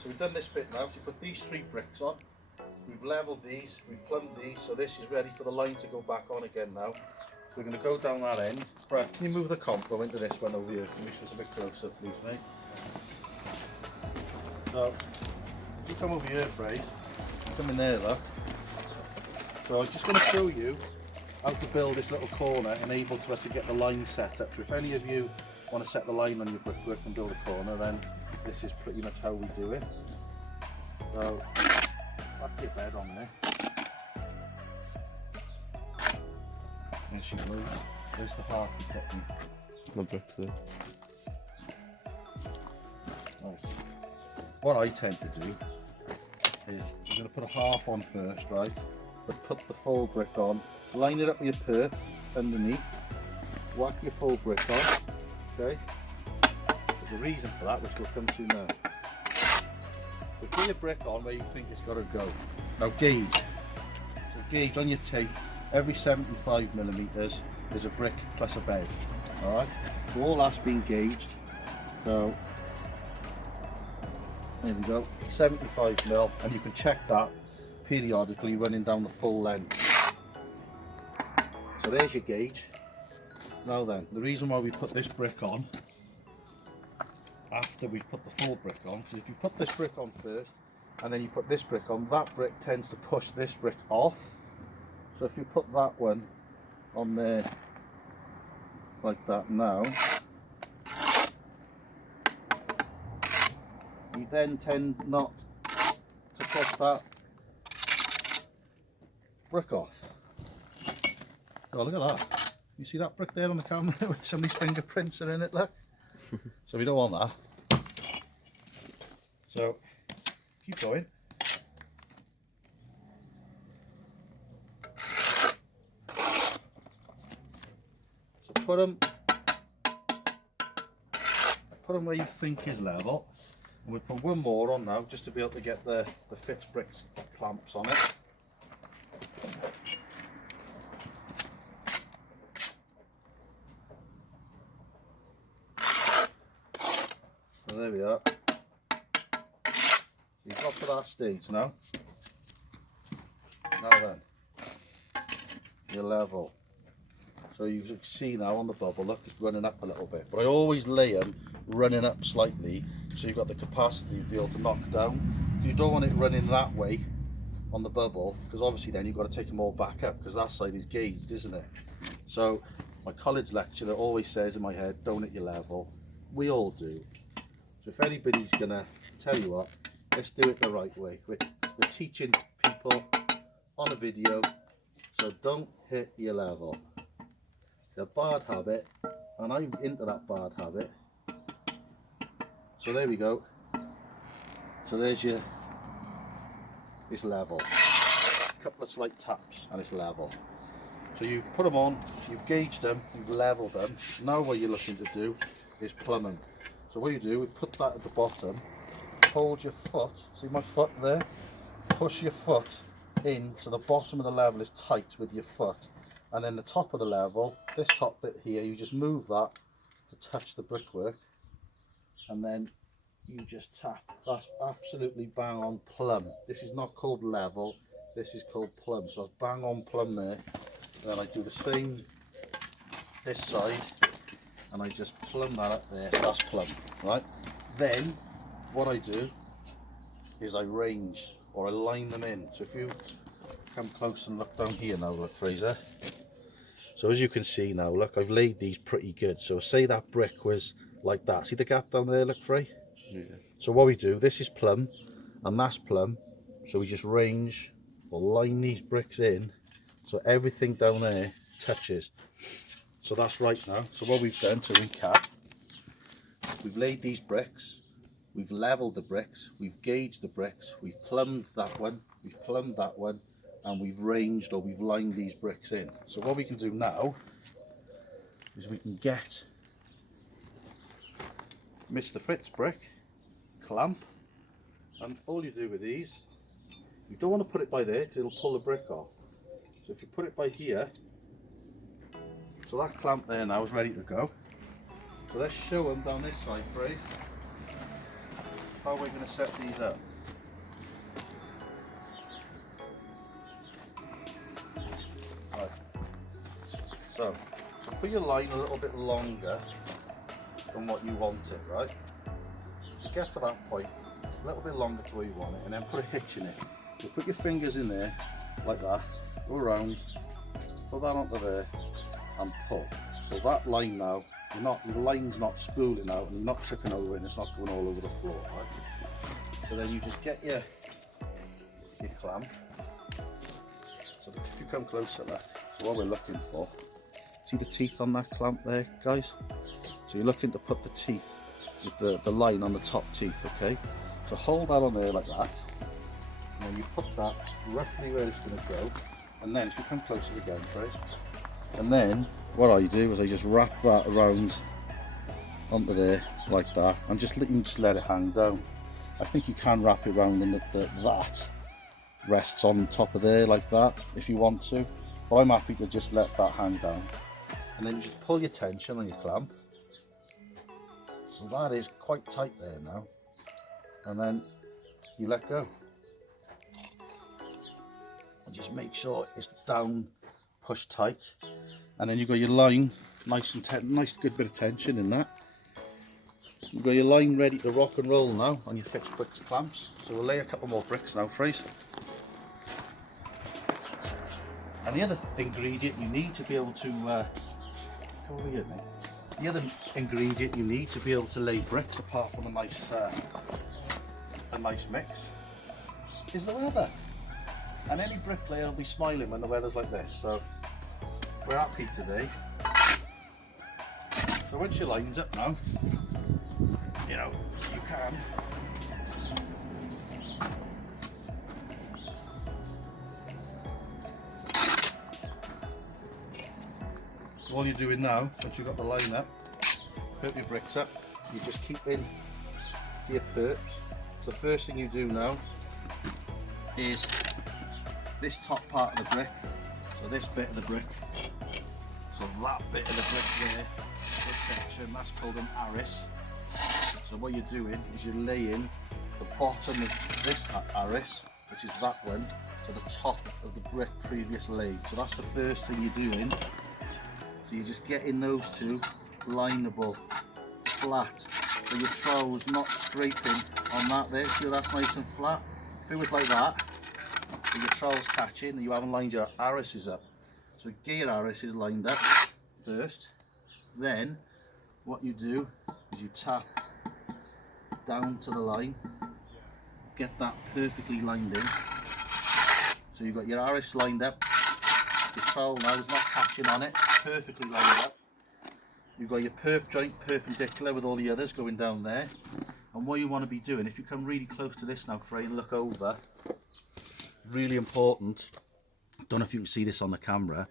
So we've done this bit now, so you put these 3 bricks on, we've levelled these, we've plumbed these, so this is ready for the line to go back on again now. So we're going to go down that end. Brad, can you move the compo into this one over here? Can you make this a bit closer, please, mate? So, if you come over here, Fred, come in there, look. So I'm just going to show you how to build this little corner, enable to us to get the line set up. So if any of you want to set the line on your brickwork and build a corner, then this is pretty much how we do it. So, back your bed on there. And she moves. There's the half you put in. My bricks there. Nice. What I tend to do is I'm going to put a half on first, right? But put the full brick on, line it up with your perp underneath, whack your full brick on, okay? There's a reason for that, which we'll come to now. So put your brick on where you think it's got to go. Now gauge. So gauge on your tape, every 75mm is a brick plus a bed, alright? So all that's been gauged. So there we go, 75mm, and you can check that periodically running down the full length. So there's your gauge. Now then, the reason why we put this brick on after we put the full brick on, because if you put this brick on first and then you put this brick on, that brick tends to push this brick off. So if you put that one on there like that now, you then tend not to push that brick off. Oh, look at that. You see that brick there on the camera with somebody's fingerprints are in it, look? So we don't want that. So keep going. So put them where you think is level. And we'll put one more on now just to be able to get the fixed bricks clamps on it. So there we are. So you've got to that stage now. Now then, you're level. So you can see now on the bubble, look, it's running up a little bit. But I always lay them running up slightly so you've got the capacity to be able to knock down. You don't want it running that way on the bubble, because obviously then you've got to take them all back up, because that side is gauged, isn't it? So my college lecturer always says in my head, don't hit your level. We all do. So if anybody's gonna tell you what, let's do it the right way. We're teaching people on a video, so don't hit your level. It's a bad habit, and I'm into that bad habit. So there we go. So there's your, it's level. A couple of slight taps and it's level. So you put them on, you've gauged them, you've leveled them. Now what you're looking to do is plumb them. So what you do, we put that at the bottom, hold your foot, see my foot there? Push your foot in so the bottom of the level is tight with your foot. And then the top of the level, this top bit here, you just move that to touch the brickwork. And then you just tap. That's absolutely bang on plumb. This is not called level, this is called plumb. So it's bang on plumb there. Then I do the same this side, and I just plumb that up there. So that's plumb, right? Then what I do is I range, or I line them in. So if you come close and look down here now, look, Fraser. So as you can see now, look, I've laid these pretty good. So say that brick was like that. See the gap down there, look, Frey? Yeah. So what we do, this is plumb and that's plumb. So we just range or line these bricks in so everything down there touches. So that's right now. So what we've done, to recap, we've laid these bricks, we've leveled the bricks, we've gauged the bricks, we've plumbed that one, we've plumbed that one, and we've ranged or we've lined these bricks in. So what we can do now is we can get Mr. Fritz brick, clamp, and all you do with these, you don't want to put it by there because it'll pull the brick off. So if you put it by here, so that clamp there now is ready to go. So let's show them down this side, Fred. how we're going to set these up. Right. So put your line a little bit longer than what you want it, right? So get to that point, a little bit longer to where you want it, and then put a hitch in it. You put your fingers in there, like that, go around, put that onto there, and pull. So that line now, your line's not spooling out, and you're not tripping over it, and it's not going all over the floor, right? So then you just get your clamp. So if you come closer, look, so what we're looking for, see the teeth on that clamp there, guys? So you're looking to put the teeth, the line on the top teeth, okay? So hold that on there like that, and then you put that roughly where it's going to go, and then if you come closer again, right? And then what I do is I just wrap that around onto there like that, and you can just let it hang down. I think you can wrap it around and that rests on top of there like that if you want to, but I'm happy to just let that hang down. And then you just pull your tension on your clamp. So that is quite tight there now. And then you let go. And just make sure it's down, push tight. And then you've got your line, nice good bit of tension in that. You've got your line ready to rock and roll now on your fixed bricks clamps. So we'll lay a couple more bricks now, Fraser. And the other ingredient you need to be able to come over here, mate. The other ingredient you need to be able to lay bricks, apart from a nice mix, is the weather. And any bricklayer will be smiling when the weather's like this. So we're happy today. So once your line's up now, you know, you can so all you're doing now, once you've got the line up, perp your bricks up, you just keep in to your perps. So the first thing you do now is this top part of the brick, so this bit of the brick, so that bit of the brick there, this section, that's called an arris. So what you're doing is you're laying the bottom of this arris, which is that one, to the top of the brick previous laid. So that's the first thing you're doing. So you're just getting those two lineable, flat, so your trowel's not scraping on that there. See how that's nice and flat? If it was like that, so your trowel's catching and you haven't lined your arises up. So get your arises lined up first. Then what you do is you tap down to the line, get that perfectly lined in. So you've got your arris lined up, the trowel now is not catching on it, perfectly lined up. You've got your perp joint perpendicular with all the others going down there. And what you want to be doing, if you come really close to this now, Frey, and look over, really important, don't know if you can see this on the camera,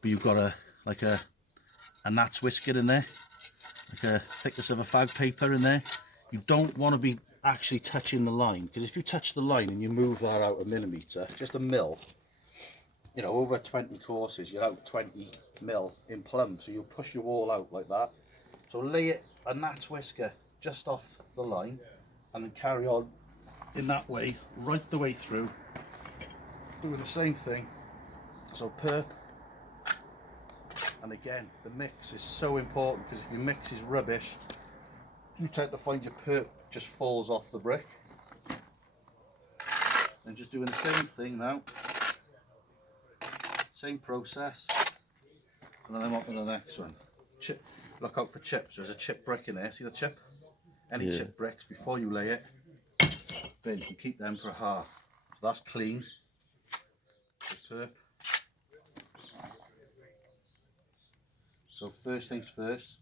but you've got a gnat's whisker in there, like a thickness of a fag paper in there. You don't want to be actually touching the line, because if you touch the line and you move that out a millimetre, just a mil, you know, over 20 courses you're out 20 mil in plumb, so you'll push your wall out like that. So lay it a gnat's whisker just off the line and then carry on in that way right the way through, doing the same thing. So perp, and again the mix is so important, because if your mix is rubbish you tend to find your perp just falls off the brick. And just doing the same thing now, same process, and then I'm on to the next one. Chip, look out for chips. There's a chip brick in there, see the chip? Any chip bricks, before you lay it, bin, you keep them for a half. So that's clean. The perp. So first things first,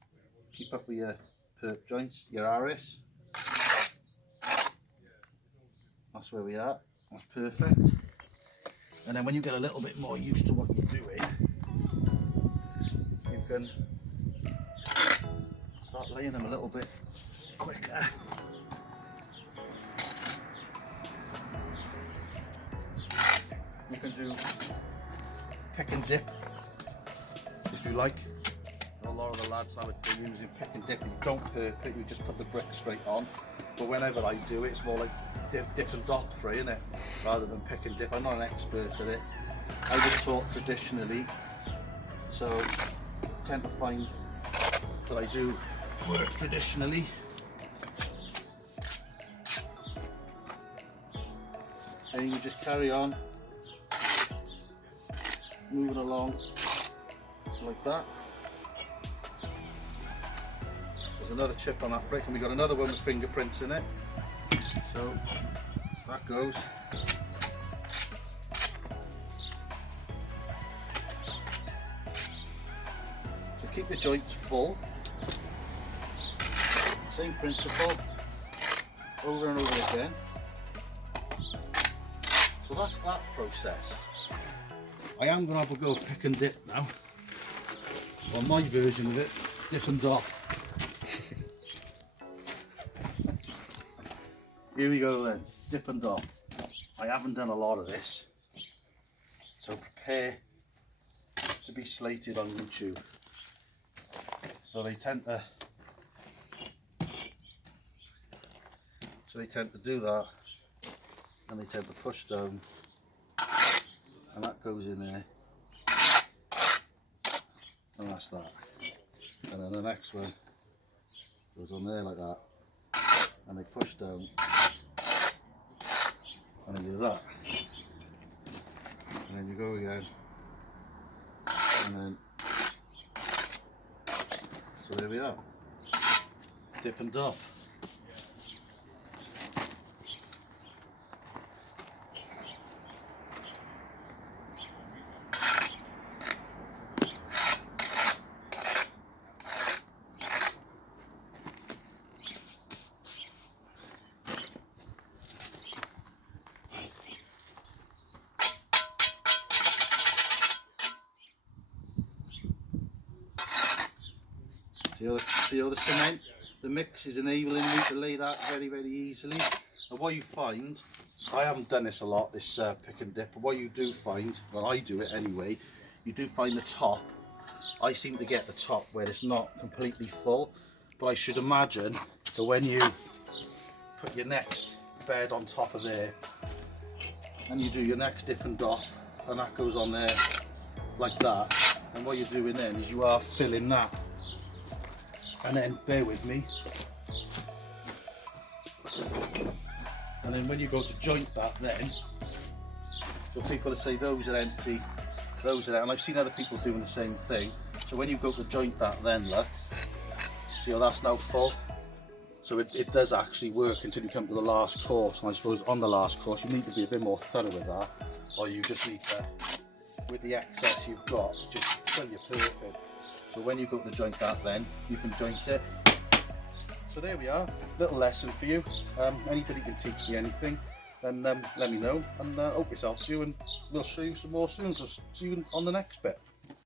keep up with your perp joints, your arris. That's where we are, that's perfect. And then when you get a little bit more used to what you're doing, you can start laying them a little bit quicker. You can do pick and dip if you like. A lot of the lads now are using pick and dip. You don't perp it, you just put the brick straight on. but whenever I do it, it's more like dip and dot for, isn't it? Rather than pick and dip. I'm not an expert at it. I was taught traditionally, so I tend to find that I do work traditionally. And you just carry on moving along like that. There's another chip on that brick, and we got another one with fingerprints in it. So that goes. So keep the joints full. Same principle over and over again. So that's that process. I am going to have a go pick and dip now. On my version of it, dip and dot. Here we go then, dip and dot. I haven't done a lot of this, so prepare to be slated on YouTube. So they tend to do that, and they tend to push down, and that goes in there, and that's that. And then the next one goes on there like that, and they push down, and then do that, and then you go again, and then, so there we are, dip and dot. See all the cement, the mix is enabling me to lay that very, very easily. And what you find, I haven't done this a lot, this pick and dip, but what you do find, well I do it anyway, you do find the top, I seem to get the top where it's not completely full, but I should imagine that when you put your next bed on top of there, and you do your next dip and dot, and that goes on there like that, and what you're doing then is you are filling that. And then, bear with me, and then when you go to joint that then, so people that say those are empty, those are out, and I've seen other people doing the same thing, so when you go to joint that then, look, see how that's now full? So it does actually work until you come to the last course, and I suppose on the last course you need to be a bit more thorough with that, or you just need to, with the excess you've got, just fill your perp in. So when you go to joint that then, you can joint it. So there we are, little lesson for you. Anybody can teach me anything, then let me know, and hope this helps you, and we'll show you some more soon. So see you on the next bit.